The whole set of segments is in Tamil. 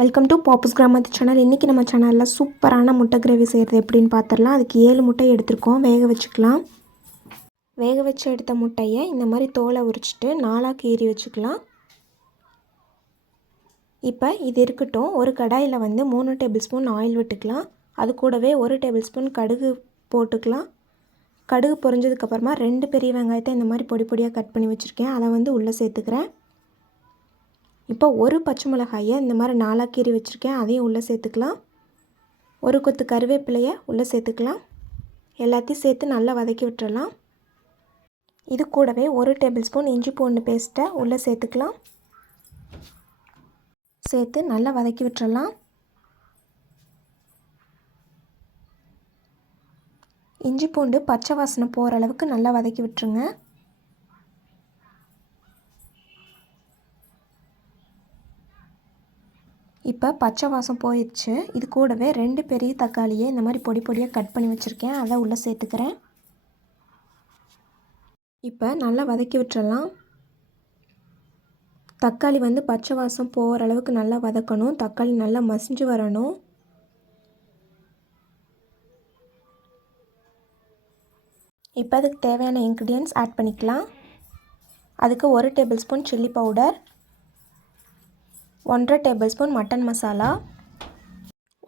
வெல்கம் டு பாப்புஸ் கிராமத்து சேனல் இன்றைக்கி நம்ம சேனலில் சூப்பரான முட்டை கிரேவி செய்கிறது எப்படின்னு பார்த்துடலாம் அதுக்கு ஏழு முட்டை எடுத்திருக்கோம். வேக வச்சுக்கலாம். வேக வச்சு எடுத்த முட்டையை இந்த மாதிரி தோலை உரிச்சிட்டு நாலாக கீறி வச்சுக்கலாம். இப்போ இது இருக்கட்டும். ஒரு கடாயில் வந்து மூணு டேபிள் ஸ்பூன் ஆயில் விட்டுக்கலாம். அது கூடவே ஒரு டேபிள் ஸ்பூன் கடுகு போட்டுக்கலாம். கடுகு பொரிஞ்சதுக்கப்புறமா ரெண்டு பெரிய வெங்காயத்தை இந்த மாதிரி பொடி பொடியாக கட் பண்ணி வச்சுருக்கேன். அதை வந்து உள்ளே சேர்த்துக்கிறேன். இப்போ ஒரு பச்சை மிளகாயை இந்த மாதிரி நாலாக கீறி வச்சுருக்கேன். அதையும் உள்ளே சேர்த்துக்கலாம். ஒரு கொத்து கருவேப்பிலையை உள்ளே சேர்த்துக்கலாம். எல்லாத்தையும் சேர்த்து நல்லா வதக்கி விட்டுறலாம். இது கூடவே ஒரு டேபிள் ஸ்பூன் இஞ்சி பூண்டு பேஸ்ட்டை உள்ளே சேர்த்துக்கலாம். சேர்த்து நல்லா வதக்கி விட்டுறலாம். இஞ்சி பூண்டு பச்சை வாசனை போகிற அளவுக்கு நல்லா வதக்கி விட்டுருங்க. இப்போ பச்சை வாசம் போயிடுச்சு. இது கூடவே ரெண்டு பெரிய தக்காளியை இந்த மாதிரி பொடி பொடியாக கட் பண்ணி வச்சுருக்கேன். அதை உள்ளே சேர்த்துக்கிறேன். இப்போ நல்லா வதக்கி விட்டுறலாம். தக்காளி வந்து பச்சை வாசம் போகிற அளவுக்கு நல்லா வதக்கணும். தக்காளி நல்லா மசிஞ்சு வரணும். இப்போ அதுக்கு தேவையான இன்க்ரீடியன்ஸ் ஆட் பண்ணிக்கலாம். அதுக்கு ஒரு டேபிள் ஸ்பூன் சில்லி பவுடர். ஒன்றரை டேபிள் ஸ்பூன் மட்டன் மசாலா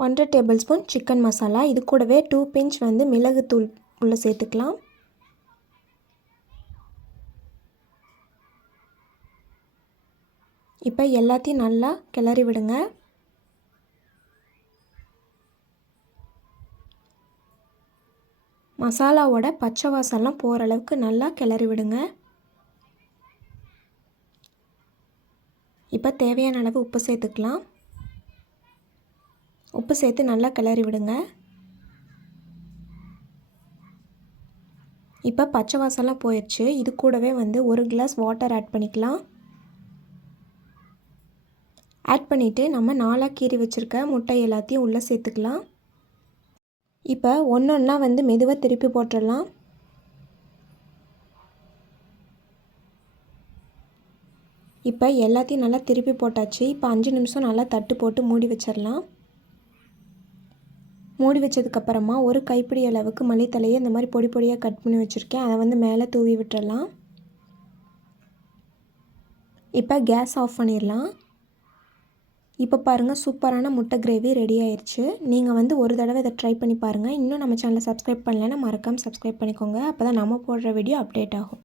ஒன்றரை டேபிள் ஸ்பூன் சிக்கன் மசாலா. இது கூடவே டூ பிஞ்ச் வந்து மிளகுத்தூள் உள்ளே சேர்த்துக்கலாம். இப்போ எல்லாத்தையும் நல்லா கிளறி விடுங்க. மசாலாவோட பச்சை வாசம்லாம் போகிற அளவுக்கு நல்லா கிளறி விடுங்க. இப்போ தேவையான அளவு உப்பு சேர்த்துக்கலாம். உப்பு சேர்த்து நல்லா கிளறி விடுங்க. இப்போ பச்சை வாசம்லாம் போயிடுச்சு இது கூடவே வந்து ஒரு கிளாஸ் வாட்டர் ஆட் பண்ணிக்கலாம். ஆட் பண்ணிவிட்டு நம்ம நாலாக கீறி வச்சுருக்க முட்டை எல்லாத்தையும் உள்ளே சேர்த்துக்கலாம். இப்போ ஒன்று ஒன்றா வந்து மெதுவாக திருப்பி போட்டுடலாம். இப்போ எல்லாத்தையும் நல்லா திருப்பி போட்டாச்சு. இப்போ அஞ்சு நிமிஷம் நல்லா தட்டு போட்டு மூடி வச்சிடலாம். மூடி வச்சதுக்கப்புறமா ஒரு கைப்பிடி அளவுக்கு மல்லித்தலையை இந்த மாதிரி பொடி பொடியாக கட் பண்ணி வச்சுருக்கேன். அதை வந்து மேலே தூவி விட்டுறலாம். இப்போ கேஸ் ஆஃப் பண்ணிடலாம். இப்போ பாருங்கள் சூப்பரான முட்டை கிரேவி ரெடி ஆயிடுச்சு நீங்கள் வந்து ஒரு தடவை இதை ட்ரை பண்ணி பாருங்கள் இன்னும் நம்ம சேனலை சப்ஸ்கிரைப் பண்ணலைன்னா மறக்காமல் சப்ஸ்கிரைப் பண்ணிக்கோங்க. அப்போ தான் நம்ம போடுற வீடியோ அப்டேட் ஆகும்.